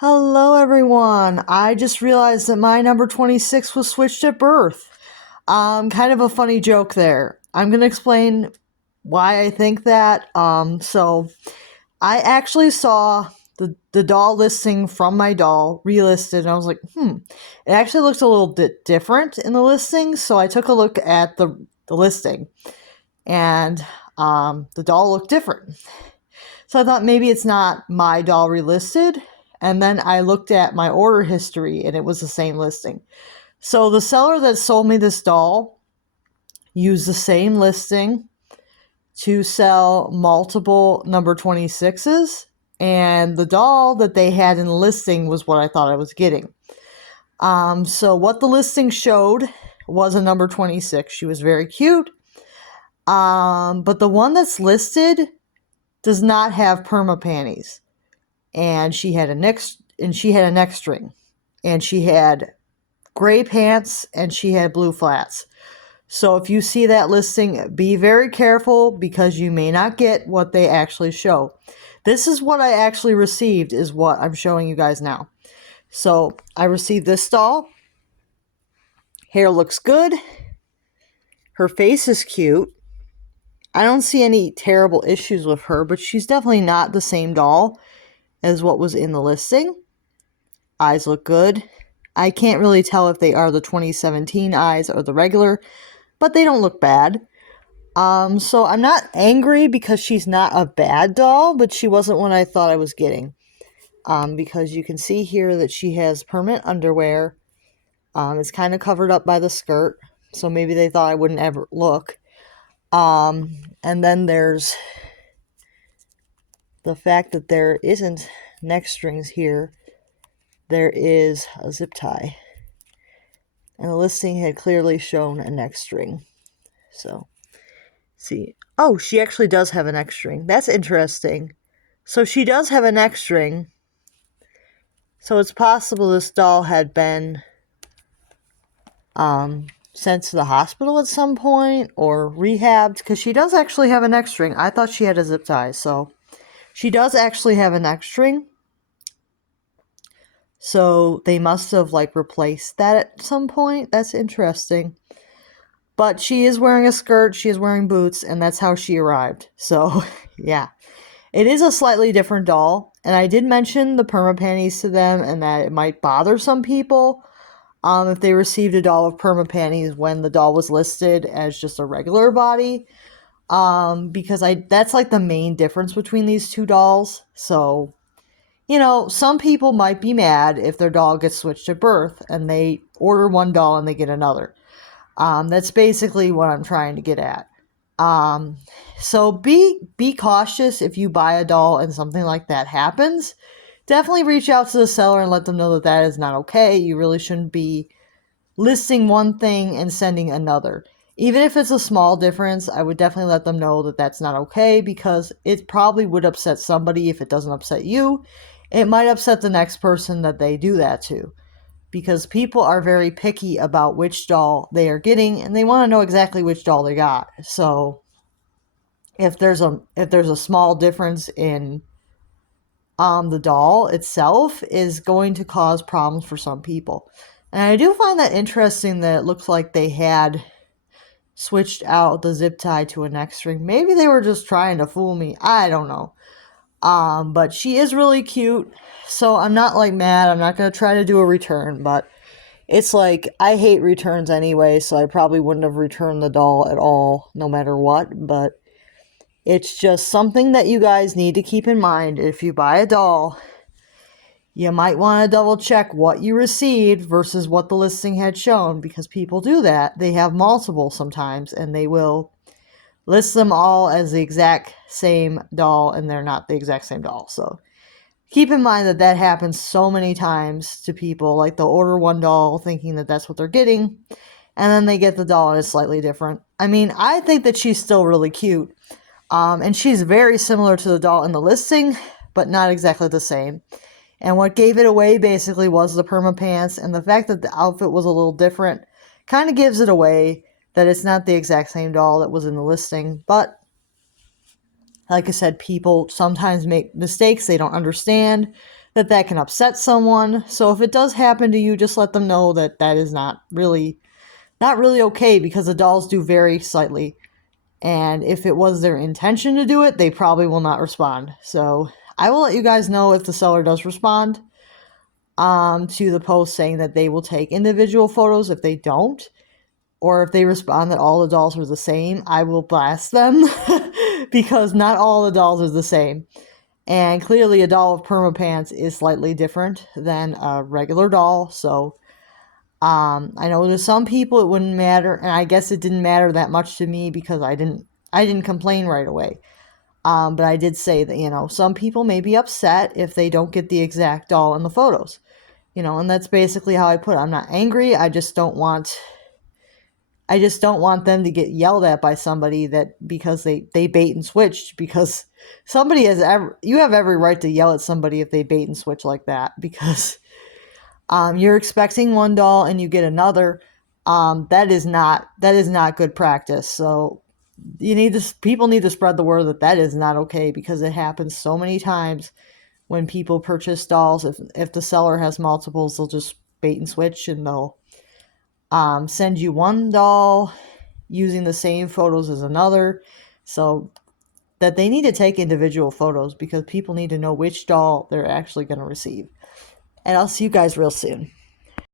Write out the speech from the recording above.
Hello, everyone. I just realized that my number 26 was switched at birth. Kind of a funny joke there. I'm going to explain why I think that. So I actually saw the doll listing from my doll relisted, and I was like, it actually looks a little bit different in the listing. So I took a look at the listing, and the doll looked different. So I thought maybe it's not my doll relisted. And then I looked at my order history and it was the same listing. So the seller that sold me this doll used the same listing to sell multiple number 26s. And the doll that they had in the listing was what I thought I was getting. So what the listing showed was a number 26. She was very cute. But the one that's listed does not have perma panties. And she had a neck string, and she had gray pants, and she had blue flats. So if you see that listing, be very careful because you may not get what they actually show. This is what I actually received, is what I'm showing you guys now. So I received this doll. Hair looks good. Her face is cute. I don't see any terrible issues with her, but she's definitely not the same doll as what was in the listing. Eyes look good. I can't really tell if they are the 2017 eyes or the regular, but they don't look bad. So I'm not angry because she's not a bad doll, but she wasn't what I thought I was getting. Because you can see here that she has permanent underwear. It's kind of covered up by the skirt, so maybe they thought I wouldn't ever look. And then there's the fact that there isn't neck strings here. There is a zip tie. And the listing had clearly shown a neck string. So, see. Oh, she actually does have a neck string. That's interesting. So she does have a neck string. So it's possible this doll had been sent to the hospital at some point or rehabbed, because she does actually have a neck string. I thought she had a zip tie. So she does actually have a neck string. So they must have replaced that at some point. That's interesting. But she is wearing a skirt, she is wearing boots, and that's how she arrived. So, yeah. It is a slightly different doll, and I did mention the perma panties to them and that it might bother some people if they received a doll with perma panties when the doll was listed as just a regular body. Because that's the main difference between these two dolls. So, some people might be mad if their doll gets switched at birth and they order one doll and they get another. That's basically what I'm trying to get at. So be cautious if you buy a doll and something like that happens. Definitely reach out to the seller and let them know that that is not okay. You really shouldn't be listing one thing and sending another. Even if it's a small difference, I would definitely let them know that that's not okay, because it probably would upset somebody. If it doesn't upset you, it might upset the next person that they do that to. Because people are very picky about which doll they are getting, and they want to know exactly which doll they got. So if there's a small difference in the doll itself, is going to cause problems for some people. And I do find that interesting that it looks like they had switched out the zip tie to a neck string. Maybe they were just trying to fool me. I don't know. But she is really cute. So I'm not mad. I'm not going to try to do a return, but it's I hate returns anyway, so I probably wouldn't have returned the doll at all, no matter what. But it's just something that you guys need to keep in mind. If you buy a doll, you might want to double check what you received versus what the listing had shown, because people do that. They have multiple sometimes, and they will list them all as the exact same doll, and they're not the exact same doll. So keep in mind that happens so many times to people. They'll order one doll thinking that that's what they're getting, and then they get the doll and it's slightly different. I mean, I think that she's still really cute. And she's very similar to the doll in the listing, but not exactly the same. And what gave it away basically was the perma pants, and the fact that the outfit was a little different kind of gives it away that it's not the exact same doll that was in the listing. But like I said, people sometimes make mistakes. They don't understand. that can upset someone. So if it does happen to you, just let them know that that is not really okay, because the dolls do vary slightly. And if it was their intention to do it, they probably will not respond. So I will let you guys know if the seller does respond to the post saying that they will take individual photos. If they don't, or if they respond that all the dolls are the same, I will blast them because not all the dolls are the same. And clearly, a doll of perma pants is slightly different than a regular doll. So I know to some people it wouldn't matter, and I guess it didn't matter that much to me because I didn't complain right away. But I did say that, some people may be upset if they don't get the exact doll in the photos. And that's basically how I put it. I'm not angry. I just don't want them to get yelled at by somebody that because they bait and switched, because you have every right to yell at somebody if they bait and switch like that, because you're expecting one doll and you get another. That is not good practice. So people need to spread the word that that is not okay, because it happens so many times when people purchase dolls. If the seller has multiples, they'll just bait and switch, and they'll send you one doll using the same photos as another. So that they need to take individual photos, because people need to know which doll they're actually going to receive. And I'll see you guys real soon.